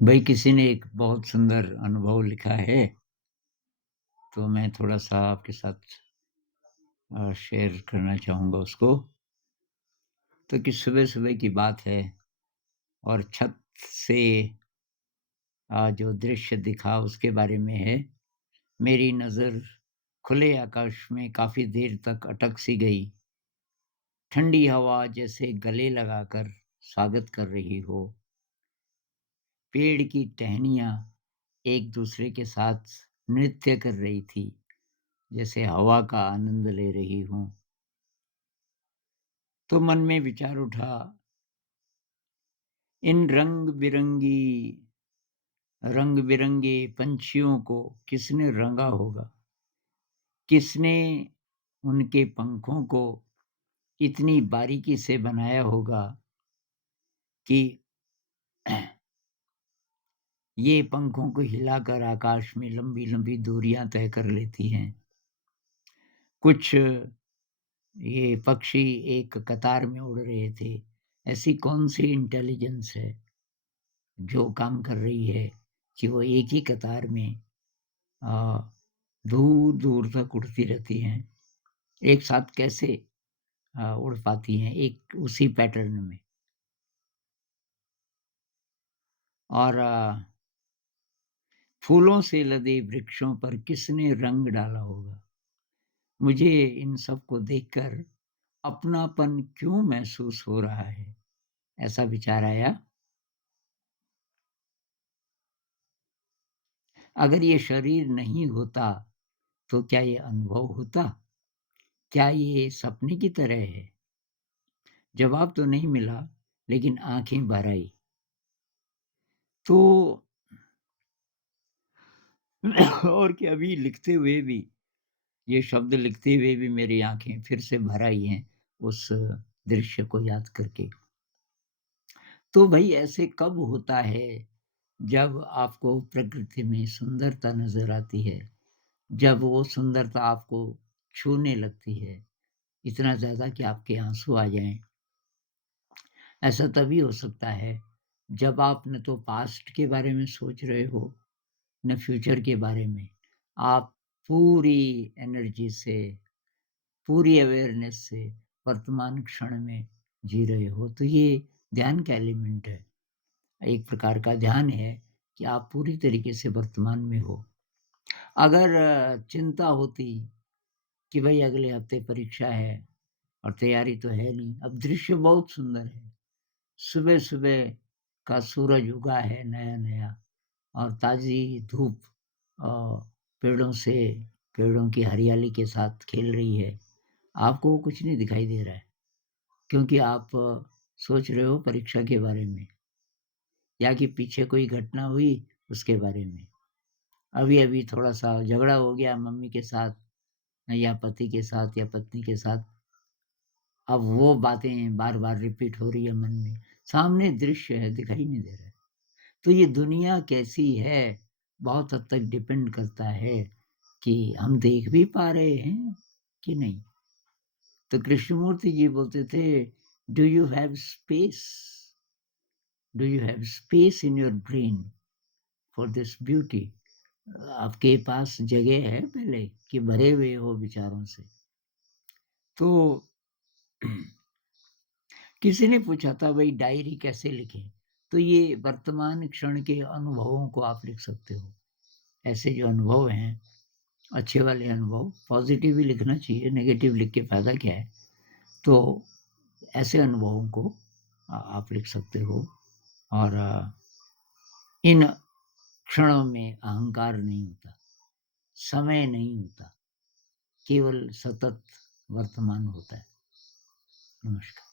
भाई किसी ने एक बहुत सुंदर अनुभव लिखा है, तो मैं थोड़ा-सा आपके साथ शेयर करना चाहूँगा उसको। तो कि सुबह-सुबह की बात है और छत से जो दृश्य दिखा उसके बारे में है। मेरी नज़र खुले आकाश में काफ़ी देर तक अटक सी गई। ठंडी हवा जैसे गले लगाकर स्वागत कर रही हो। पेड़ की टहनियाँ एक-दूसरे के साथ नृत्य कर रही थी, जैसे हवा का आनंद ले रही हों। तो मन में विचार उठा, इन रंग-बिरंगे पंछियों को किसने रंगा होगा? किसने उनके पंखों को इतनी बारीकी से बनाया होगा कि ये पंखों को हिलाकर आकाश में लंबी-लंबी दूरियां तय कर लेती हैं। कुछ ये पक्षी एक कतार में उड़ रहे थे। ऐसी कौन-सी इंटेलिजेंस है जो काम कर रही है कि वो एक ही कतार में अ, दूर-दूर तक उड़ती रहती हैं। एक साथ कैसे उड़ पाती हैं एक उसी पैटर्न में। और फूलों से लदे वृक्षों पर किसने रंग डाला होगा? मुझे इन सब को देखकर अपनापन क्यों महसूस हो रहा है? ऐसा विचार आया। अगर ये शरीर नहीं होता, तो क्या ये अनुभव होता? क्या ये सपने की तरह है? जवाब तो नहीं मिला, लेकिन आँखें भर आई। तो और कि अभी लिखते हुए भी, ये शब्द लिखते हुए भी मेरी आँखें फिर से भर आई हैं उस दृश्य को याद करके। तो भई ऐसे कब होता है जब आपको प्रकृति में सुंदरता नज़र आती है, जब वो सुंदरता आपको छूने लगती है, इतना ज़्यादा कि आपके आँसू आ जाएँ। ऐसा तभी हो सकता है जब आप न तो पास्ट के बारे में सोच रहे हो, न फ्यूचर के बारे में। आप पूरी एनर्जी से, पूरी अवेयरनेस से वर्तमान क्षण में जी रहे हो। तो ये ध्यान का एलिमेंट है। एक प्रकार का ध्यान है कि आप पूरी तरीके से वर्तमान में हो। अगर चिंता होती कि भई अगले हफ्ते परीक्षा है और तैयारी तो है नहीं, अब दृश्य बहुत सुंदर है। सुबह-सुबह का सूरज उगा है नया-नया और ताज़ी धूप अ, पेड़ों से पेड़ों की हरियाली के साथ खेल रही है। आपको वो कुछ नहीं दिखाई दे रहा है, क्योंकि आप सोच रहे हो परीक्षा के बारे में या कि पीछे कोई घटना हुई उसके बारे में। अभी-अभी थोड़ा-सा झगड़ा हो गया मम्मी के साथ या पति के साथ या पत्नी के साथ। अब वो बातें बार-बार रिपीट हो रही है मन में। सामने दृश्य है, दिखाई नहीं दे रहा है। तो ये दुनिया कैसी है, बहुत हद तक डिपेंड करता है कि हम देख भी पा रहे हैं कि नहीं। तो कृष्णमूर्ति जी बोलते थे, do you have space? Do you have space in your brain for this beauty? आपके पास जगह है पहले कि भरे हुए हो विचारों से? तो किसी ने पूछा था भाई डायरी कैसे लिखें? तो ये वर्तमान क्षण के अनुभवों को आप लिख सकते हो। ऐसे जो अनुभव हैं, अच्छे वाले अनुभव, पॉज़िटिव ही लिखना चाहिए, नेगेटिव लिख के फ़ायदा क्या है? तो ऐसे अनुभवों को आप लिख सकते हो और इन क्षणों में अहंकार नहीं होता, समय नहीं होता, केवल सतत वर्तमान होता है। नमस्कार।